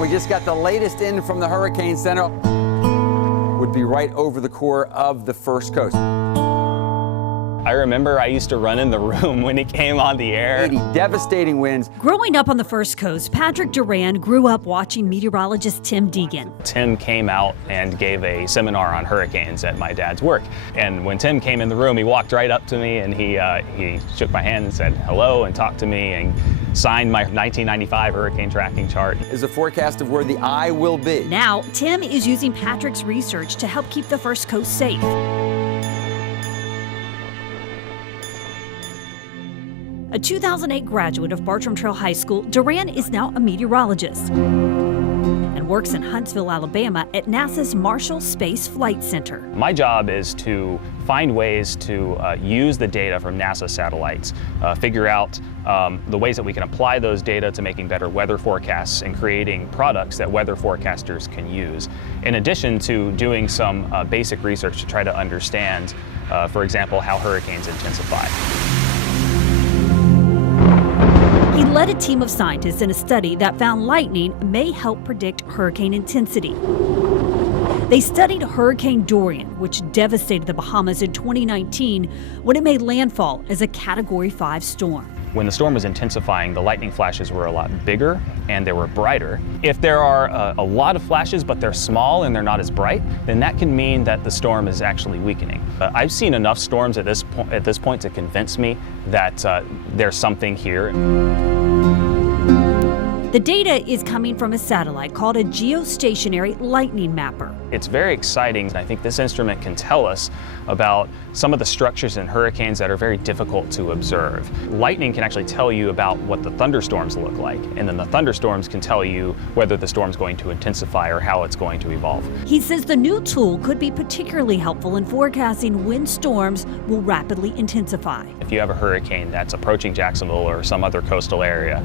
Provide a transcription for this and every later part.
We just got the latest in from the Hurricane Center. Would be right over the core of the First Coast. I remember I used to run in the room when it came on the air. 80 devastating winds. Growing up on the First Coast, Patrick Duran grew up watching meteorologist Tim Deegan. Tim came out and gave a seminar on hurricanes at my dad's work. And when Tim came in the room, he walked right up to me and he shook my hand and said hello and talked to me and signed my 1995 hurricane tracking chart. Is a forecast of where the eye will be. Now, Tim is using Patrick's research to help keep the First Coast safe. A 2008 graduate of Bartram Trail High School, Duran is now a meteorologist and works in Huntsville, Alabama at NASA's Marshall Space Flight Center. My job is to find ways to use the data from NASA satellites, figure out the ways that we can apply those data to making better weather forecasts and creating products that weather forecasters can use. In addition to doing some basic research to try to understand, for example, how hurricanes intensify. He led a team of scientists in a study that found lightning may help predict hurricane intensity. They studied Hurricane Dorian, which devastated the Bahamas in 2019 when it made landfall as a Category 5 storm. When the storm was intensifying, the lightning flashes were a lot bigger and they were brighter. If there are a lot of flashes but they're small and they're not as bright, then that can mean that the storm is actually weakening. I've seen enough storms at this point to convince me that there's something here. The data is coming from a satellite called a geostationary lightning mapper. It's very exciting. I think this instrument can tell us about some of the structures in hurricanes that are very difficult to observe. Lightning can actually tell you about what the thunderstorms look like, and then the thunderstorms can tell you whether the storm's going to intensify or how it's going to evolve. He says the new tool could be particularly helpful in forecasting when storms will rapidly intensify. If you have a hurricane that's approaching Jacksonville or some other coastal area,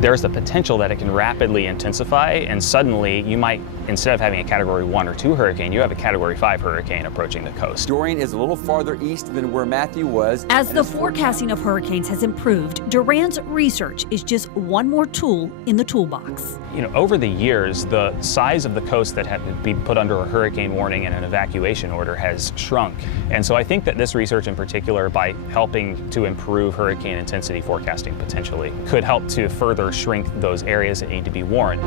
there's the potential that it can rapidly intensify, and suddenly you might, instead of having a Category 1 or 2 hurricane, you have a Category 5 hurricane approaching the coast. Dorian is a little farther east than where Matthew was. As the forecasting of hurricanes has improved, Duran's research is just one more tool in the toolbox. You know, over the years, the size of the coast that had to be put under a hurricane warning and an evacuation order has shrunk. And so I think that this research in particular, by helping to improve hurricane intensity forecasting potentially, could help to further shrink those areas that need to be warned.